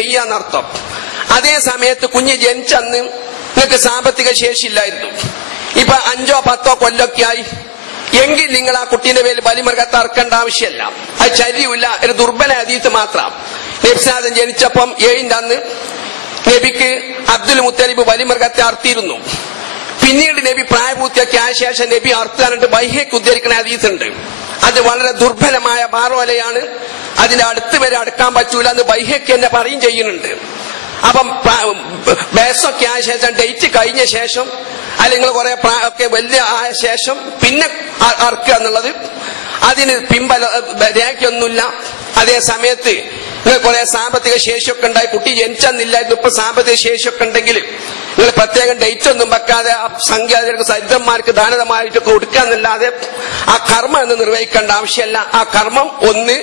ചെയ്യാന്നർത്ഥം. അതേ സമയത്ത് കുഞ്ഞ് ജനിച്ചന്ന് നിങ്ങൾക്ക് സാമ്പത്തിക ശേഷി ഇല്ലായിരുന്നു ഇപ്പൊ അഞ്ചോ പത്തോ കൊല്ലൊക്കെ ആയി എങ്കിൽ നിങ്ങൾ ആ കുട്ടീന്റെ പേരിൽ ബലിമൃഗത്തെ അറക്കേണ്ട ആവശ്യമല്ല. അത് ശരിയുമില്ല ഒരു ദുർബല അതീത്ത് മാത്രം. നബ്സാദൻ ജനിച്ചപ്പം ഏഴിന്റെ അന്ന് നബിക്ക് അബ്ദുൽ മുത്തലിബ് ബലിമൃഗത്തെ അർത്തിയിരുന്നു. പിന്നീട് നബി പ്രായപൂർത്തിയാക്കി ആയ ശേഷം നബി അർത്ഥാനിട്ട് ബൈഹേക്ക് ഉദ്ധരിക്കുന്ന അതീതുണ്ട് അത് വളരെ ദുർബലമായ ബാറോലയാണ് അതിന്റെ അടുത്ത് വരെ അടുക്കാൻ പറ്റൂല എന്ന് ബൈഹേക്ക് എന്നെ പറയും ചെയ്യുന്നുണ്ട്. അപ്പം ബേസൊക്കെ ആയ ശേഷം ഡേറ്റ് കഴിഞ്ഞ ശേഷം അല്ലെങ്കിൽ കുറെ ഒക്കെ വലിയ ആയ ശേഷം പിന്നെ അറക്കുക എന്നുള്ളത്. അതിന് പിമ്പല രേഖയൊന്നുമില്ല. അതേ സമയത്ത് കുറെ സാമ്പത്തിക ശേഷിയൊക്കെ ഉണ്ടായി. കുട്ടി ജനിച്ചെന്നില്ലായിരുന്നു. ഇപ്പൊ സാമ്പത്തിക ശേഷിയൊക്കെ ഉണ്ടെങ്കിൽ നിങ്ങൾ പ്രത്യേകം ഡേറ്റ് ഒന്നും വെക്കാതെ ആ സംഖ്യാതർക്ക് സരിദ്രന്മാർക്ക് ദാനതമായിട്ട് കൊടുക്കാന്നല്ലാതെ ആ കർമ്മം എന്ന് നിർവഹിക്കേണ്ട ആവശ്യമല്ല. ആ കർമ്മം ഒന്ന്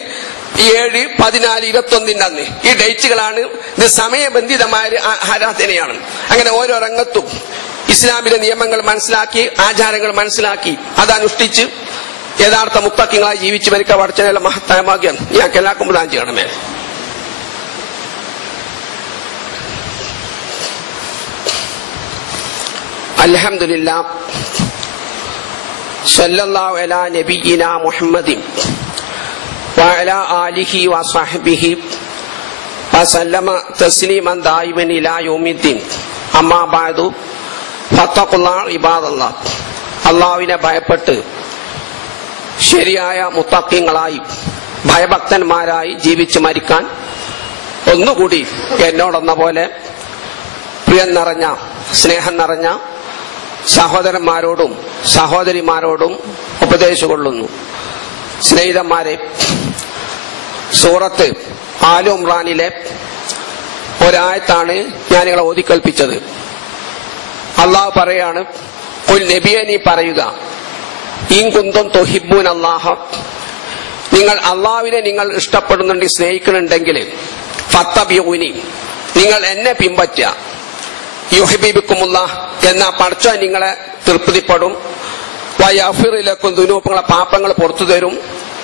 ഏഴ് പതിനാല് ഇരുപത്തൊന്നിന്റെ അന്ന്. ഈ ഡേറ്റുകളാണ് ഇത് സമയബന്ധിതമായ ആരാധനയാണ്. അങ്ങനെ ഓരോ രംഗത്തും ഇസ്ലാമിലെ നിയമങ്ങൾ മനസ്സിലാക്കി ആചാരങ്ങൾ മനസ്സിലാക്കി. അത് അനുഷ്ഠിച്ച് യഥാർത്ഥ മുത്തക്കിങ്ങളായി ജീവിച്ചു മരിക്കാൻ പഠിച്ചതിനുള്ള മഹത്തായ ഭാഗ്യം. ഞാൻ എല്ലാവർക്കും ചെയ്യണമേ. അൽഹംദുലില്ലാ സല്ലല്ലാഹു അലാ നബിയിനാ മുഹമ്മദിൻ وعلى آله وصحبه وسلم تسليما دائما إلى يوم الدين أما بعد فاتقوا الله عباد الله അള്ളാവിനെ ഭയപ്പെട്ട് ശരിയായ മുത്തക്കിങ്ങളായി ഭയഭക്തന്മാരായി ജീവിച്ച് മരിക്കാൻ ഒന്നുകൂടി എന്നോടെന്ന പോലെ പ്രിയം നിറഞ്ഞ സ്നേഹം നിറഞ്ഞ സഹോദരന്മാരോടും സഹോദരിമാരോടും ഉപദേശിക്കൊള്ളുന്നു സ്നേഹിതന്മാരെ സൂറത്ത് ആലു ആലുംറാനിലെ ഒരായത്താണ് ഞാൻ നിങ്ങളെ ഓതിക്കൽപ്പിച്ചത്. അള്ളാഹു പറയാണ് ഒരു നബിയെ നീ പറയുക ഇങ്കുന്തും തൊഹിബുൻ അള്ളാഹ നിങ്ങൾ അള്ളാവിനെ നിങ്ങൾ ഇഷ്ടപ്പെടുന്നുണ്ട് സ്നേഹിക്കുന്നുണ്ടെങ്കിൽ ഫത്തബിയൂനി നിങ്ങൾ എന്നെ പിമ്പറ്റുക യുഹബിബിക്കുമുള്ള എന്ന പടച്ച നിങ്ങളെ തൃപ്തിപ്പെടും. വയഫിറിലേക്കും ദുനൂപ്പങ്ങളെ പാപ്പങ്ങൾ പുറത്തു തരും.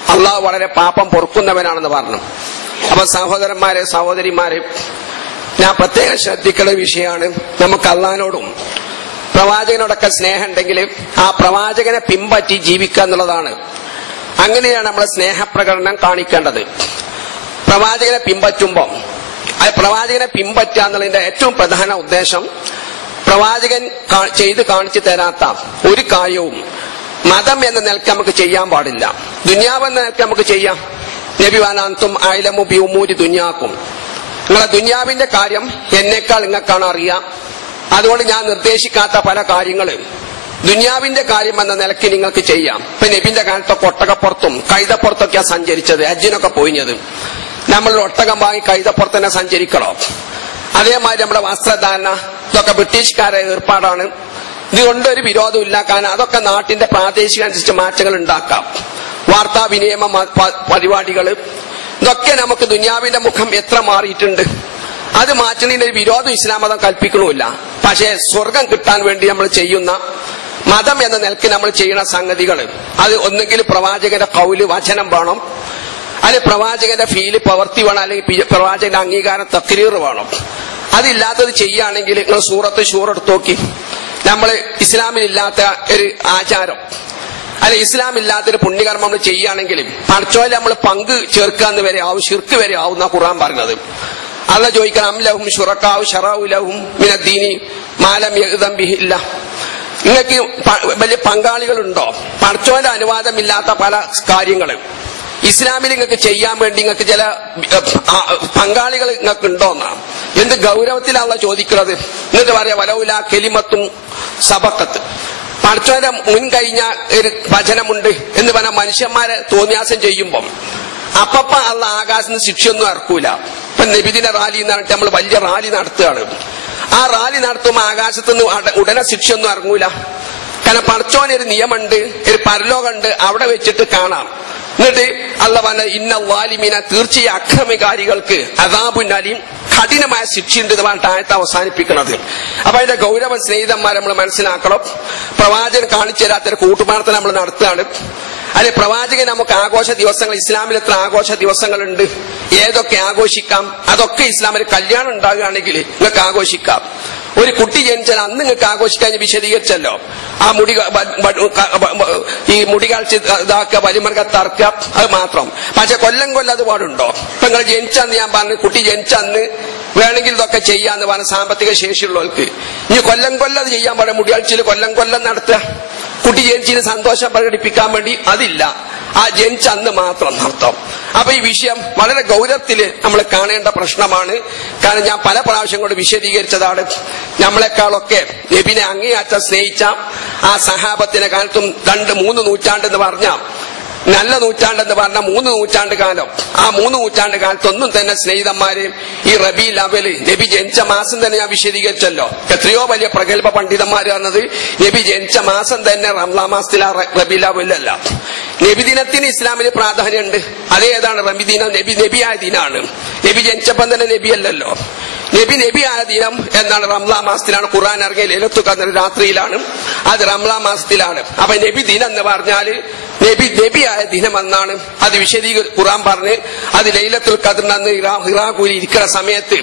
അള്ളാഹ് വളരെ പാപം പൊറുക്കുന്നവനാണെന്ന് പറഞ്ഞു. അപ്പൊ സഹോദരന്മാരെ സഹോദരിമാരെ ഞാൻ പ്രത്യേകം ശ്രദ്ധിക്കുന്ന വിഷയമാണ് നമുക്ക് അള്ളഹാനോടും പ്രവാചകനോടൊക്കെ സ്നേഹം ഉണ്ടെങ്കിൽ ആ പ്രവാചകനെ പിൻപറ്റി ജീവിക്കുക എന്നുള്ളതാണ്. അങ്ങനെയാണ് നമ്മളെ സ്നേഹപ്രകടനം കാണിക്കേണ്ടത്. പ്രവാചകനെ പിമ്പറ്റുമ്പം അത് പ്രവാചകനെ പിമ്പറ്റുക എന്നുള്ളതിന്റെ ഏറ്റവും പ്രധാന ഉദ്ദേശം പ്രവാചകൻ ചെയ്തു കാണിച്ചു തരാത്ത ഒരു കാര്യവും മതം എന്ന നിലയ്ക്ക് നമുക്ക് ചെയ്യാൻ പാടില്ല. ദുന്യാവ് എന്ന നിലയ്ക്ക് നമുക്ക് ചെയ്യാം. നബിവാനാന്തും ആയിലമു ബിയുമൂരി ദുന്യാക്കും. നിങ്ങളെ ദുന്യാവിന്റെ കാര്യം എന്നേക്കാൾ നിങ്ങൾക്കാണ് അറിയാം. അതുകൊണ്ട് ഞാൻ നിർദ്ദേശിക്കാത്ത പല കാര്യങ്ങളും ദുന്യാവിന്റെ കാര്യം എന്ന നിലയ്ക്ക് നിങ്ങൾക്ക് ചെയ്യാം. ഇപ്പൊ നബിന്റെ കാലത്തൊക്കെ ഒട്ടകപ്പുറത്തും കൈതപ്പുറത്തൊക്കെയാണ് സഞ്ചരിച്ചത് അജ്ജിനൊക്കെ പോയിഞ്ഞത്. നമ്മൾ ഒട്ടകം വാങ്ങി കഴുതപ്പുറത്ത് തന്നെ സഞ്ചരിക്കണോ. അതേമാതിരി നമ്മുടെ വസ്ത്രധാരണ ഇതൊക്കെ ബ്രിട്ടീഷുകാരെ ഏർപ്പാടാണ്. ഇതുകൊണ്ട് ഒരു വിരോധമില്ല കാരണം അതൊക്കെ നാട്ടിന്റെ പ്രാദേശിക അനുസരിച്ച് മാറ്റങ്ങൾ ഉണ്ടാക്കാം. വാർത്താ വിനിയമ പരിപാടികൾ ഇതൊക്കെ നമുക്ക് ദുനിയാവിന്റെ മുഖം എത്ര മാറിയിട്ടുണ്ട്. അത് മാറ്റുന്നതിന്റെ ഒരു വിരോധം ഇസ്ലാം മതം കൽപ്പിക്കണമില്ല. പക്ഷേ സ്വർഗം കിട്ടാൻ വേണ്ടി നമ്മൾ ചെയ്യുന്ന മതം എന്ന നിലയ്ക്ക് നമ്മൾ ചെയ്യുന്ന സംഗതികൾ അത് ഒന്നുകിൽ പ്രവാചകന്റെ കൗൽ വചനം വേണം. അത് പ്രവാചകന്റെ ഫീൽ പ്രവർത്തി വേണം അല്ലെങ്കിൽ പ്രവാചകന്റെ അംഗീകാരം തക്രീർ വേണം. അതില്ലാത്തത് ചെയ്യുകയാണെങ്കിൽ നിങ്ങൾ സൂറത്ത് ഷൂറെടുത്ത് നോക്കി. നമ്മൾ ഇസ്ലാമിലില്ലാത്ത ഒരു ആചാരം. അല്ലെ ഇസ്ലാം ഇല്ലാത്തൊരു പുണ്യകർമ്മം നമ്മൾ ചെയ്യുകയാണെങ്കിൽ പഠിച്ചോലെ നമ്മൾ പങ്ക് ചേർക്കാന്ന് വരെ ആവും ഷിർക്ക് വരെ ആവും എന്നാ ഖുർആൻ പറഞ്ഞത്. അല്ല ചോദിക്കണം അംലഹും ഷുറക്കാവും ഷറാവുലഹും മിനദ്ദീനി മാലം യഹ്ദം ബിഹില്ല നിങ്ങൾക്ക് വലിയ പങ്കാളികളുണ്ടോ? പഠിച്ചോന്റെ അനുവാദമില്ലാത്ത പല കാര്യങ്ങളും. ഇസ്ലാമിൽ നിങ്ങൾക്ക് ചെയ്യാൻ വേണ്ടി നിങ്ങൾക്ക് ചില പങ്കാളികൾ നിങ്ങൾക്ക് ഉണ്ടോ എന്നാണ് എന്ത് ഗൗരവത്തിലാണല്ലോ ചോദിക്കുന്നത്. എന്നിട്ട് പറയാ വലവുല കെലിമത്തും സബക്കത്ത്. പഠിച്ചവരെ മുൻ കഴിഞ്ഞ ഒരു വചനമുണ്ട് എന്ന് പറഞ്ഞാൽ മനുഷ്യന്മാരെ തോന്നിയാസം ചെയ്യുമ്പം. അപ്പപ്പ അള്ള ആകാശത്ത് ശിക്ഷയൊന്നും ഇറക്കൂല ഇപ്പൊ നബിദിന റാലി എന്ന് പറഞ്ഞിട്ട് നമ്മൾ വലിയ റാലി നടത്തുകയാണ്. ആ റാലി നടത്തുമ്പോൾ ആകാശത്തുനിന്ന് ഉടനെ ശിക്ഷയൊന്നും ഇറങ്ങൂല കാരണം പഠിച്ചോനൊരു നിയമമുണ്ട് ഒരു പരലോകമുണ്ട് അവിടെ വെച്ചിട്ട് കാണാം. എന്നിട്ട് അല്ല പറഞ്ഞ ഇന്ന വാലിമീന തീർച്ചയായും അക്രമികാരികൾക്ക് അതാബുനാലിയും കഠിനമായ ശിക്ഷയുണ്ട് എന്ന് അവസാനിപ്പിക്കുന്നത്. അപ്പൊ അതിന്റെ ഗൗരവ സ്നേഹിതന്മാരെ നമ്മൾ മനസ്സിലാക്കണം. പ്രവാചകൻ കാണിച്ചു തരാത്തൊരു കൂട്ടുപാടത്തെ നമ്മൾ നടത്തുകയാണ്. അല്ലെ പ്രവാചകൻ നമുക്ക് ആഘോഷ ദിവസങ്ങൾ ഇസ്ലാമിൽ എത്ര ആഘോഷ ദിവസങ്ങളുണ്ട്? ഏതൊക്കെ ആഘോഷിക്കാം? അതൊക്കെ ഇസ്ലാമിൽ കല്യാണം ഉണ്ടാകുകയാണെങ്കിൽ നിങ്ങൾക്ക് ആഘോഷിക്കാം. ഒരു കുട്ടി ജനിച്ചാൽ അന്ന് നിങ്ങൾക്ക് ആഘോഷിക്കാൻ വിശദീകരിച്ചല്ലോ. ആ മുടി ഈ മുടി ഇതാക്കുക ഇതാക്കുക തറക്കുക അത് മാത്രം. പക്ഷെ കൊല്ലം കൊല്ലം അത് പാടുണ്ടോ ഇപ്പൊ നിങ്ങൾ ജനിച്ചന്ന് ഞാൻ പറഞ്ഞു കുട്ടി ജനിച്ചന്ന് വേണമെങ്കിൽ ഇതൊക്കെ ചെയ്യാന്ന് പറഞ്ഞ സാമ്പത്തിക ശേഷിയുള്ളവർക്ക്. ഇനി കൊല്ലം കൊല്ലം അത് ചെയ്യാൻ പാടില്ല. മുടിയാഴ്ചയിൽ കൊല്ലം കൊല്ലം നടത്തുക. കുട്ടി ജനിച്ചതിന് സന്തോഷം പ്രകടിപ്പിക്കാൻ വേണ്ടി അതില്ല. ആ ജനിച്ച അന്ന് മാത്രം നർത്തം അപ്പൊ ഈ വിഷയം വളരെ ഗൗരവത്തിൽ നമ്മൾ കാണേണ്ട പ്രശ്നമാണ്. കാരണം ഞാൻ പല പ്രാവശ്യം കൊണ്ട് വിശദീകരിച്ചതാണ്. നമ്മളെക്കാളൊക്കെ നബിനെ അങ്ങേയറ്റം സ്നേഹിച്ച ആ സഹാബത്തിനെ കാലത്തും രണ്ട് മൂന്ന് നൂറ്റാണ്ടെന്ന് പറഞ്ഞ നല്ല നൂറ്റാണ്ടെന്ന് പറഞ്ഞ മൂന്ന് നൂറ്റാണ്ട് കാലം. ആ മൂന്ന് നൂറ്റാണ്ട് കാലത്തൊന്നും തന്നെ സ്നേഹിതന്മാര് ഈ റബി ലവൽ നബി ജനിച്ച മാസം തന്നെ ഞാൻ വിശദീകരിച്ചല്ലോ. എത്രയോ വലിയ പ്രഗത്ഭ പണ്ഡിതന്മാർ പറഞ്ഞത് നബി ജനിച്ച മാസം തന്നെ റംലാ മാസത്തിൽ ആ റബി ലവലല്ല നബിദിനത്തിന് ഇസ്ലാമിന് പ്രാധാന്യമുണ്ട്. അതേ ഏതാണ്? റബിദിനം നബി നബിയായ ദിനാണ്. നബി ജനിച്ചപ്പം തന്നെ നബി അല്ലല്ലോ. നബി നബി ആയ ദിനം എന്നാണ് റംലാ മാസത്തിലാണ് ഖുർആൻ ഇറങ്ങിയ ലൈലത്തു കന്ന രാത്രിയിലാണ്. അത് റംലാ മാസത്തിലാണ്. അപ്പൊ നബി ദിനം എന്ന് പറഞ്ഞാൽ നബി നബിയായ ദിനം അന്നാണ് അത് വിശദീക ഖുർആൻ പറഞ്ഞ് അത് ലൈലത്തുൽ ഖദർ അന്ന് ഇരിക്കുന്ന സമയത്ത്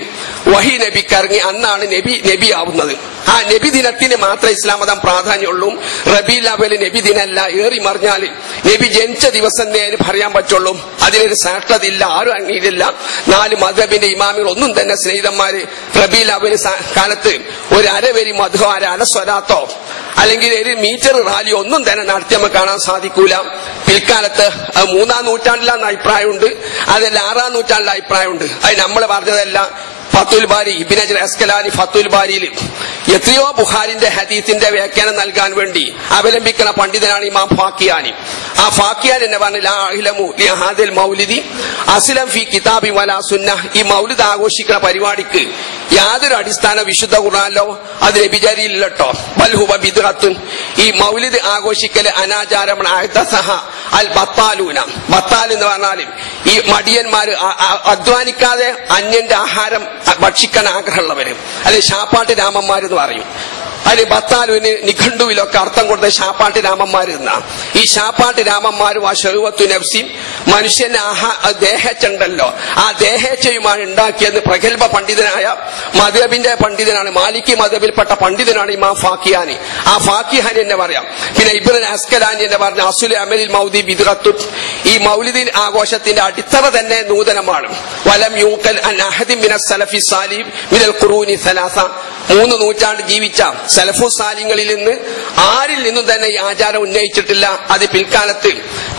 വഹി നബിക്ക് ഇറങ്ങി അന്നാണ് നബി നബി ആവുന്നത് ആ നബി ദിനത്തിന് മാത്രമേ ഇസ്ലാം മതം പ്രാധാന്യമുള്ളൂ. റബി ലവൽ നബി ദിനല്ല. ഏറി മറിഞ്ഞാൽ നബി ജനിച്ച ദിവസം നേരെ പറയാൻ പറ്റുള്ളൂ. അതിനൊരു സാക്ഷരതയില്ല ആരും അംഗീകരില്ല. നാല് മധബിന്റെ ഇമാമികൾ ഒന്നും തന്നെ സ്നേഹിതന്മാര് റബി ലവൽ കാലത്ത് ഒരു അരവരി മധു അര അലസ്വരാത്തോ അല്ലെങ്കിൽ ഒരു മീറ്റർ റാലി ഒന്നും തന്നെ നടത്തി നമുക്ക് കാണാൻ സാധിക്കൂല. പിൽക്കാലത്ത് മൂന്നാം നൂറ്റാണ്ടിലാന്ന് അഭിപ്രായമുണ്ട്. അതല്ല ആറാം നൂറ്റാണ്ടിലെ അഭിപ്രായമുണ്ട്. അത് നമ്മൾ പറഞ്ഞതല്ല ഫത്തുൽ ബാരി ഇബിനജ് അസ്കലാനി ഫത്തുൽ ബാരിയിൽ എത്രയോ ബുഹാരിന്റെ ഹദീത്തിന്റെ വ്യാഖ്യാനം നൽകാൻ വേണ്ടി അവലംബിക്കുന്ന പണ്ഡിതനാണ് ഇമാം ഫാക്കിയാനി ആ ഫാക്കിയാൻ എന്നെ പറഞ്ഞു മൗലിദി അസ്ലം ഫി കിതാബി വലാ സുന്ന ഈ മൗലിദ് ആഘോഷിക്കുന്ന പരിപാടിക്ക് യാതൊരു അടിസ്ഥാന വിശുദ്ധ ഖുർആനിലോ അത് വിചാരിയില്ലട്ടോ ബൽഹുബ ബിദ്ഹത്തുൻ ഈ മൗലിദ് ആഘോഷിക്കൽ അനാചാരമാണ്. സഹ അൽ ബത്താലൂന ബത്താൽ എന്ന് പറഞ്ഞാൽ ഈ മടിയന്മാര് അധ്വാനിക്കാതെ അന്യന്റെ ആഹാരം ഭക്ഷിക്കാൻ ആഗ്രഹമുള്ളവര്. അല്ലെ ശാപ്പാട്ട് രാമന്മാരെന്ന് പറയും. അതിന് ബത്താലുവിന് നിഘണ്ടുവിലൊക്കെ അർത്ഥം കൊടുത്ത ശാപ്പാട്ട് രാമന്മാര് എന്നാ. ഈ ശാപ്പാട്ട് രാമന്മാരും ആ ഷെറുവത്തു നഫ്സിയും മനുഷ്യന്റെ ആഹാ ദേഹച്ചുണ്ടല്ലോ. ആ ദേഹച്ചയുമാണ് ഉണ്ടാക്കിയെന്ന് പ്രഗത്ഭ പണ്ഡിതനായ മധബിന്റെ പണ്ഡിതനാണ് മാലിക്കി മധബിൽപ്പെട്ട പണ്ഡിതനാണ് ഇമാം ഫാക്കിയാനി ആ ഫാക്കിഹാനി എന്നെ പറയാം. പിന്നെ ഇബ്രൻ അസ്കലാനി എന്നെ പറഞ്ഞ അസുൽ അമലിൽ മൗദി ബിദുറത്തു ഈ മൗലിദീൻ ആഘോഷത്തിന്റെ അടിത്തറ തന്നെ നൂതനമാണ്. വലം യൂക്കൽ അൻ അഹദി മിന സലഫി സാലിം മിനൽ ഖുറൂനി സലാസ. മൂന്ന് നൂറ്റാണ്ട് ജീവിച്ച സലഫു സാലിങ്ങളിൽ നിന്ന് ആരിൽ നിന്നും തന്നെ ഈ ആചാരം ഉന്നയിച്ചിട്ടില്ല. അത് പിൽക്കാലത്ത്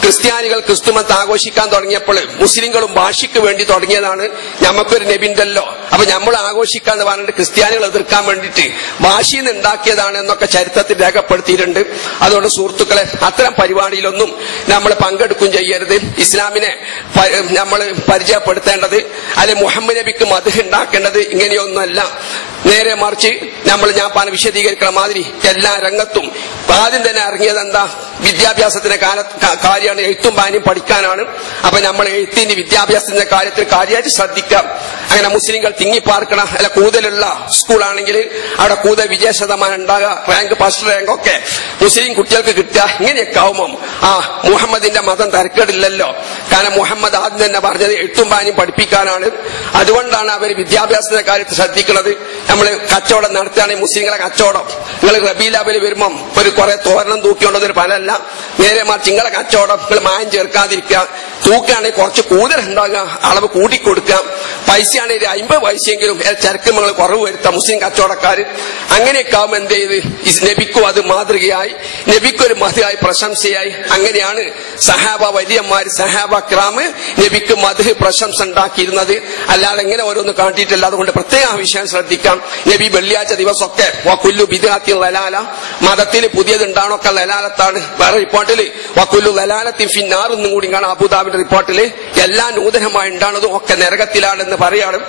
ക്രിസ്ത്യാനികൾ ക്രിസ്തുമത്ത് ആഘോഷിക്കാൻ തുടങ്ങിയപ്പോൾ മുസ്ലിങ്ങളും ഭാഷയ്ക്ക് വേണ്ടി തുടങ്ങിയതാണ്. നമുക്കൊരു നബിണ്ടല്ലോ അപ്പൊ നമ്മൾ ആഘോഷിക്കാന്ന് പറഞ്ഞിട്ട് ക്രിസ്ത്യാനികൾ എതിർക്കാൻ വേണ്ടിയിട്ട് ഭാഷയിൽ നിന്ന് ഉണ്ടാക്കിയതാണ് എന്നൊക്കെ ചരിത്രത്തിൽ രേഖപ്പെടുത്തിയിട്ടുണ്ട്. അതുകൊണ്ട് സുഹൃത്തുക്കളെ അത്തരം പരിപാടിയിലൊന്നും നമ്മൾ പങ്കെടുക്കും ചെയ്യരുത്. ഇസ്ലാമിനെ നമ്മൾ പരിചയപ്പെടുത്തേണ്ടത് അല്ലെ മുഹമ്മദ് നബിക്ക് മധു ഉണ്ടാക്കേണ്ടത് ഇങ്ങനെയൊന്നുമല്ല. നേരെ മറിച്ച് നമ്മൾ ഞാൻ പാൻ വിശദീകരിക്കണ മാതിരി എല്ലാ രംഗത്തും ആദ്യം തന്നെ ഇറങ്ങിയത് എന്താ? വിദ്യാഭ്യാസത്തിന്റെ കാല കാര്യമാണ് എഴുത്തും പാനും പഠിക്കാനാണ്. അപ്പൊ നമ്മൾ എഴുത്തിന്റെ വിദ്യാഭ്യാസത്തിന്റെ കാര്യത്തിൽ കാര്യമായിട്ട് ശ്രദ്ധിക്കാം. അങ്ങനെ മുസ്ലിങ്ങൾ തിങ്ങിപ്പാർക്കണ അല്ല കൂടുതലുള്ള സ്കൂളാണെങ്കിൽ അവിടെ കൂടുതൽ വിജയ ശതമാനം ഉണ്ടാകുക. റാങ്ക് ഫസ്റ്റ് റാങ്ക് ഒക്കെ മുസ്ലിം കുട്ടികൾക്ക് കിട്ടുക. ഇങ്ങനെയൊക്കെ ആവുമ്പം ആ മുഹമ്മദിന്റെ മതം തരക്കേടില്ലല്ലോ. കാരണം മുഹമ്മദ് ആദ്യം തന്നെ പറഞ്ഞത് എഴുത്തും പാനും പഠിപ്പിക്കാനാണ്. അതുകൊണ്ടാണ് അവർ വിദ്യാഭ്യാസത്തിന്റെ കാര്യത്തിൽ ശ്രദ്ധിക്കുന്നത്. നമ്മൾ കച്ചവടം നടത്തുകയാണെങ്കിൽ മുസ്ലിങ്ങളെ കച്ചവടം. നിങ്ങൾ റബീലാബിൽ വരുമ്പം ഒരു കുറെ തോരണം തൂക്കിയുണ്ടെന്ന് ഒരു പലല്ല നേരെ മറിച്ച് നിങ്ങളെ കച്ചവടം നിങ്ങൾ മായം ചേർക്കാതിരിക്കുക. തൂക്കുകയാണെങ്കിൽ കുറച്ച് കൂടുതൽ ഉണ്ടാകുക അളവ് കൂട്ടിക്കൊടുക്കുക. പൈസയാണെങ്കിൽ അമ്പത് പൈസയെങ്കിലും ചരക്ക് നിങ്ങൾ കുറവ് വരുത്താം മുസ്ലിം കച്ചവടക്കാർ അങ്ങനെയൊക്കെ ആവുമ്പോൾ എന്ത് ചെയ്ത്? നബിക്കും അത് മാതൃകയായി. നബിക്കൊരു മധുരായി പ്രശംസയായി. അങ്ങനെയാണ് സഹാബ വലിയമാര് സഹാബ ക്രാമ് നബിക്ക് മധു പ്രശംസ ഉണ്ടാക്കിയിരുന്നത്. അല്ലാതെ എങ്ങനെ ഓരോന്ന് കാട്ടിയിട്ടില്ല. അതുകൊണ്ട് പ്രത്യേക ആ വിഷയം ശ്രദ്ധിക്കാം. നബി വെള്ളിയാഴ്ച ദിവസമൊക്കെ വക്കുല്ലു ബിദാത്തി ലലാല. മതത്തിൽ പുതിയത് ഉണ്ടാണൊക്കെ ലലാലത്താണ്. വേറെ റിപ്പോർട്ടിൽ വക്കുല്ലു ലലാലത്തി ഫിന്നാർ എന്നും കൂടി കാണാം. അബുദാബിന്റെ റിപ്പോർട്ടിൽ എല്ലാ നൂതനമായി ഉണ്ടാണതും ഒക്കെ നരകത്തിലാണെന്ന് പറയാണ്.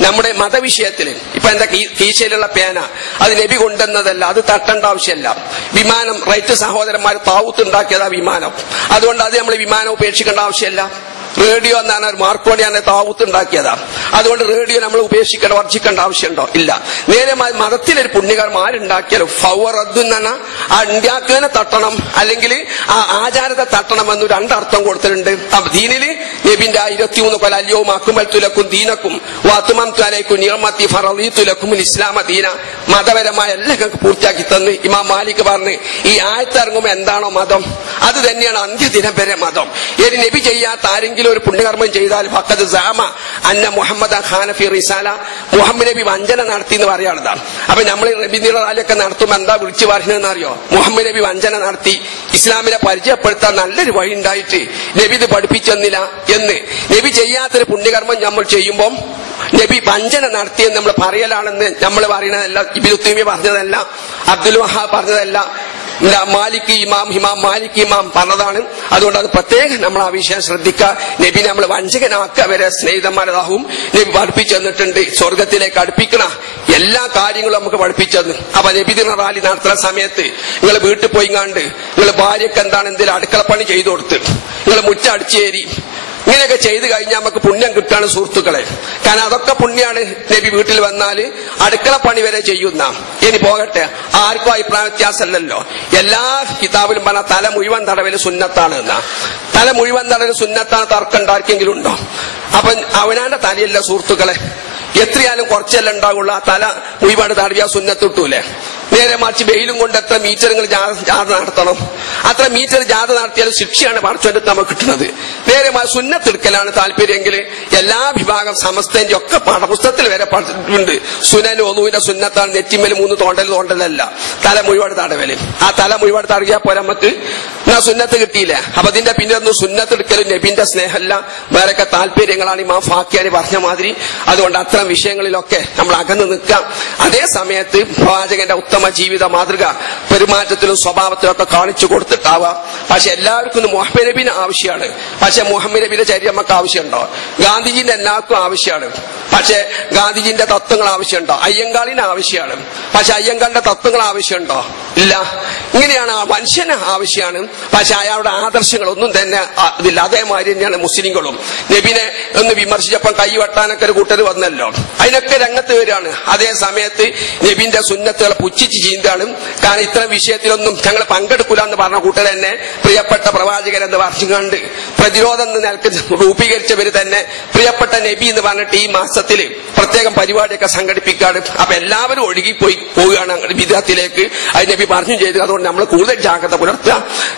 നമ്മുടെ മതവിഷയത്തിൽ. ഇപ്പൊ എന്താ കീശയിലുള്ള പേന? അത് നബി കൊണ്ടുവന്നതല്ല അത് തട്ടേണ്ട ആവശ്യമല്ല. വിമാനം റൈറ്റ് സഹോദരന്മാർ താവൂത്ത് ഉണ്ടാക്കിയതാ വിമാനം. അതുകൊണ്ട് അത് നമ്മൾ വിമാനം ഉപേക്ഷിക്കേണ്ട ആവശ്യമില്ല. റേഡിയോ എന്നാണ് ഒരു മാർക്കോണി എന്നെ താവൂത്ത് ഉണ്ടാക്കിയതാ. അതുകൊണ്ട് റേഡിയോ നമ്മൾ ഉപേക്ഷിക്കേണ്ട വർജിക്കേണ്ട ആവശ്യമുണ്ടോ? ഇല്ല. നേരെ മതത്തിലൊരു പുണ്യകാരം ആരുണ്ടാക്കിയാലും ഫവറദ്ദു എന്നാണ് ആ ഉണ്ടാക്കുന്ന തട്ടണം അല്ലെങ്കിൽ ആ ആചാരത്തെ തട്ടണം എന്ന് രണ്ടർത്ഥം കൊടുത്തിട്ടുണ്ട്. ദീനിൽ നബിന്റെ ഇരുപത്തിമൂന്ന് കൊല അല്യവും മക്കുമൽ തുലക്കും ദീനക്കും വാത്തുമം തുലക്കും നിയമത്തി ഫറീ തുലക്കും ഇസ്ലാമ ദീന. മതപരമായ എല്ലാം പൂർത്തിയാക്കി തന്ന് ഇമാം മാലിക് പറഞ്ഞ് ഈ ആയത്തിറങ്ങുമ്പോൾ എന്താണോ മതം? അത് തന്നെയാണ് അന്ത്യദിനം വരെ മതം. ഇനി നബി ചെയ്യാത്ത ആരെങ്കിലും ഒരു പുണ്യകർമ്മം ചെയ്താൽ ഫക്കത് സാമ അന്ന മുഹമ്മദ് ഖാനഫി റിസാല. മുഹമ്മദ് നബി വഞ്ചന നടത്തി എന്ന് പറയാനുള്ളതാണ് അപ്പൊ നമ്മൾ നബി റാലിയൊക്കെ നടത്തുമ്പോൾ എന്താ വിളിച്ചു പറയുന്നതെന്ന് അറിയോ മുഹമ്മദ് നബി വഞ്ചന നടത്തി. ഇസ്ലാമിനെ പരിചയപ്പെടുത്താൻ നല്ലൊരു വഴി ഉണ്ടായിട്ട് നബി ഇത് പഠിപ്പിച്ചെന്നില്ല എന്ന്. നബി ചെയ്യാത്തൊരു പുണ്യകർമ്മം നമ്മൾ ചെയ്യുമ്പോൾ നബി വഞ്ചന നടത്തിയെന്ന് നമ്മൾ പറയലാണെന്ന് നമ്മൾ പറയുന്നതല്ല. ഇബിദുത്തീമി പറഞ്ഞതല്ല. അബ്ദുൽ വഹാബ് പറഞ്ഞതല്ല. മാലിക് ഇമാം ഹിമാം മാലിക് ഇമാം പറഞ്ഞതാണ്. അതുകൊണ്ട് അത് പ്രത്യേകം നമ്മൾ ആ വിഷയം ശ്രദ്ധിക്കുക. നബി നമ്മൾ വഞ്ചകനാക്കുക വരെ സ്നേഹിതന്മാരതാവും നബി പഠിപ്പിച്ചു തന്നിട്ടുണ്ട് സ്വർഗത്തിലേക്ക് അടുപ്പിക്കണ എല്ലാ കാര്യങ്ങളും നമുക്ക് പഠിപ്പിച്ചു തന്നു. അപ്പൊ നബിദിന റാലി നടത്തുന്ന സമയത്ത് നിങ്ങൾ വീട്ടിൽ പോയിങ്ങാണ്ട് നിങ്ങൾ ഭാര്യക്ക് എന്താണ് എന്തെങ്കിലും അടുക്കളപ്പണി ചെയ്തു കൊടുത്ത് നിങ്ങൾ മുറ്റ അടിച്ചേരി ഇങ്ങനെയൊക്കെ ചെയ്തു കഴിഞ്ഞാൽ നമുക്ക് പുണ്യം കിട്ടാണ് സുഹൃത്തുക്കളെ. കാരണം അതൊക്കെ പുണ്യാണ്. നബി വീട്ടിൽ വന്നാൽ അടുക്കള പണി വരെ ചെയ്യുന്ന. ഇനി പോകട്ടെ. ആർക്കും അഭിപ്രായ വ്യത്യാസമല്ലല്ലോ. എല്ലാ കിതാബിലും പറഞ്ഞ തല മുഴുവൻ തടവൽ സുന്നത്താണ് എന്നാ. തല മുഴുവൻ തടവൽ സുന്നത്താണ് തർക്കം ഉണ്ടാക്കിയെങ്കിലും ഉണ്ടോ? അപ്പൊ അവനാന്റെ തലയല്ല സുഹൃത്തുക്കളെ. എത്രയാലും കുറച്ചല്ല ഉണ്ടാകുള്ളൂ ആ തല മുഴുവൻ തടവിയ സുന്നത്തിട്ടൂലേ നേരെ മറിച്ച് വെയിലും കൊണ്ട് എത്ര മീറ്ററുകൾ ജാഥ നടത്തണം. അത്ര മീറ്റർ ജാഥ നടത്തിയാലും ശിക്ഷയാണ് പറിച്ചെടുത്ത് നമുക്ക് കിട്ടുന്നത്. നേരെ സുന്നത്തെടുക്കലാണ് താല്പര്യമെങ്കിൽ എല്ലാ വിഭാഗം സമസ്തന്റെ ഒക്കെ പാഠപുസ്തകത്തിൽ വരെ പഠിച്ചിട്ടുണ്ട്. സുനൻ ഒന്നുവിന്റെ സുന്നത്താണ് നെറ്റിമേൽ മൂന്ന് തോണ്ടൽ തോണ്ടലല്ല. തല മുഴുവൻ തടവൽ. ആ തല മുഴുവൻ തടകിയാൽ പോലെ നമുക്ക് സുന്നത്ത് കിട്ടിയില്ല? അപ്പൊ അതിന്റെ പിന്നെ ഒന്ന് സുന്നത്തെടുക്കലും നബിന്റെ സ്നേഹമല്ല. വേറെയൊക്കെ താല്പര്യങ്ങളാണ് ഇമാ ഫാക്കിയാനി പറഞ്ഞ മാതിരി. അതുകൊണ്ട് അത്തരം വിഷയങ്ങളിലൊക്കെ നമ്മൾ അകന്നു നിൽക്കാം. അതേ സമയത്ത് പ്രവാചകന്റെ ഉത്തമ ജീവിത മാതൃക പെരുമാറ്റത്തിലും സ്വഭാവത്തിലും ഒക്കെ കാണിച്ചു കൊടുത്തിട്ടാവാം. പക്ഷെ എല്ലാവർക്കും മുഹമ്മദ് നബിന് ആവശ്യമാണ്. പക്ഷെ മുഹമ്മദ് നബിന്റെ ചര്യ നമുക്ക് ആവശ്യമുണ്ടോ? ഗാന്ധിജിന്റെ എല്ലാവർക്കും ആവശ്യമാണ്. പക്ഷെ ഗാന്ധിജിന്റെ തത്വങ്ങൾ ആവശ്യമുണ്ടോ? അയ്യങ്കാളിന് ആവശ്യമാണ്. പക്ഷെ അയ്യങ്കാളിന്റെ തത്വങ്ങൾ ആവശ്യമുണ്ടോ? ഇല്ല. ഇങ്ങനെയാണ് ആ മനുഷ്യന് ആവശ്യമാണ്. പക്ഷെ അയാളുടെ ആദർശങ്ങളൊന്നും തന്നെ ആ, ഇതില്ല. അതേമാതിരി തന്നെയാണ് മുസ്ലിങ്ങളും നബിനെ ഒന്ന് വിമർശിച്ചപ്പോൾ കൈ വെട്ടാനൊക്കെ ഒരു കൂട്ടർ വന്നല്ലോ. അതിനൊക്കെ രംഗത്ത് വരികയാണ്. അതേ സമയത്ത് നബിന്റെ സുന്നത്തുകളെ പുച്ഛിച്ച് ചീന്താണ് കാരണം ഇത്തരം വിഷയത്തിലൊന്നും ഞങ്ങൾ പങ്കെടുക്കില്ല എന്ന് പറഞ്ഞ കൂട്ടർ തന്നെ പ്രിയപ്പെട്ട പ്രവാചകൻ എന്ന് പറഞ്ഞുകൊണ്ട് പ്രതിരോധം എന്ന് നിലയ്ക്ക് രൂപീകരിച്ചവര് തന്നെ പ്രിയപ്പെട്ട നബി എന്ന് പറഞ്ഞിട്ട് ഈ മാസത്തിൽ പ്രത്യേകം പരിപാടിയൊക്കെ സംഘടിപ്പിക്കാണ്. അപ്പൊ എല്ലാവരും ഒഴുകി പോയി പോവുകയാണ് അങ്ങനെ വിദ്യാർത്ഥിയിലേക്ക് അത് നബി പറഞ്ഞു ചെയ്തു അതുകൊണ്ട് നമ്മൾ കൂടുതൽ ജാഗ്രത പുലർത്തുക.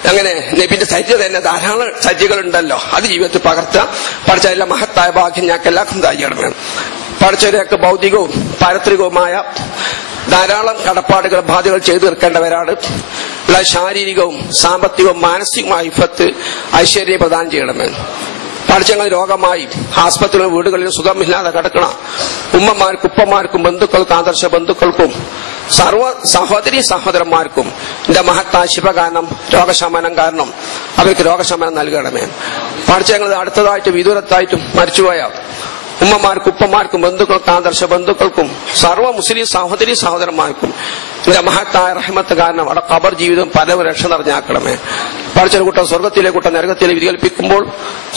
അങ്ങനെ നബിന്റെ സജ്ജ തന്നെ ധാരാളം സജ്ജകളുണ്ടല്ലോ. അത് ജീവിതത്തിൽ പകർത്തുക. പഠിച്ച എല്ലാ മഹത്തായ ഭാഗ്യം ഞങ്ങൾക്ക് എല്ലാവർക്കും പഠിച്ചവരെയൊക്കെ ഭൗതികവും പാരത്രികവുമായ ധാരാളം കടപ്പാടുകൾ ബാധ്യതകൾ ചെയ്തു തീർക്കേണ്ടവരാണ്. ശാരീരികവും സാമ്പത്തികവും മാനസികവുമായ ഇഫത്ത് ഐശ്വര്യം പ്രദാനം ചെയ്യണമെന്ന്. പഠിച്ചങ്ങൾ രോഗമായി ആസ്പത്രികളും വീടുകളിലും സുഖമില്ലാതെ കിടക്കണം ഉമ്മമാർക്കും ഉപ്പമാർക്കും ബന്ധുക്കൾക്കും ആദർശ ബന്ധുക്കൾക്കും സർവ സഹോദരി സഹോദരന്മാർക്കും എന്റെ മഹത്തായ കാരണം രോഗശമനം കാരണം അവർക്ക് രോഗശമനം നൽകണമേ. പഠിച്ചങ്ങൾ അടുത്തതായിട്ടും വിദൂരത്തായിട്ടും മരിച്ചുപോയ ഉമ്മമാർക്കും ഉപ്പമാർക്കും ബന്ധുക്കൾക്കും ആദർശ ബന്ധുക്കൾക്കും സർവ്വ മുസ്ലിം സഹോദരി സഹോദരന്മാർക്കും എന്റെ മഹത്തായ റഹ്മത്ത് കാരണം അവിടെ ഖബർ ജീവിതം പല രക്ഷ നിറഞ്ഞാക്കണമേ പഠിച്ച കൂട്ടം സ്വർഗത്തിലെ കൂട്ടം നരകത്തിലെ വിധികൽപ്പിക്കുമ്പോൾ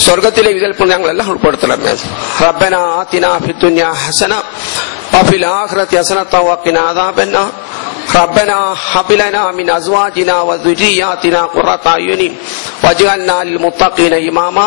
സ്വർഗത്തിലെ വിധികൽപ്പിൽ ഞങ്ങൾ എല്ലാം ഉൾപ്പെടുത്തണമേ റബ്ബന ആതിന ഫിദ്ദുനിയ ഹസന വഫിൽ ആഖിറതി ഹസനത വഖിന അദാബന്നാർ ربنا هب لنا من ازواجنا وذرياتنا قرة اعين واجعلنا للمتقين اماما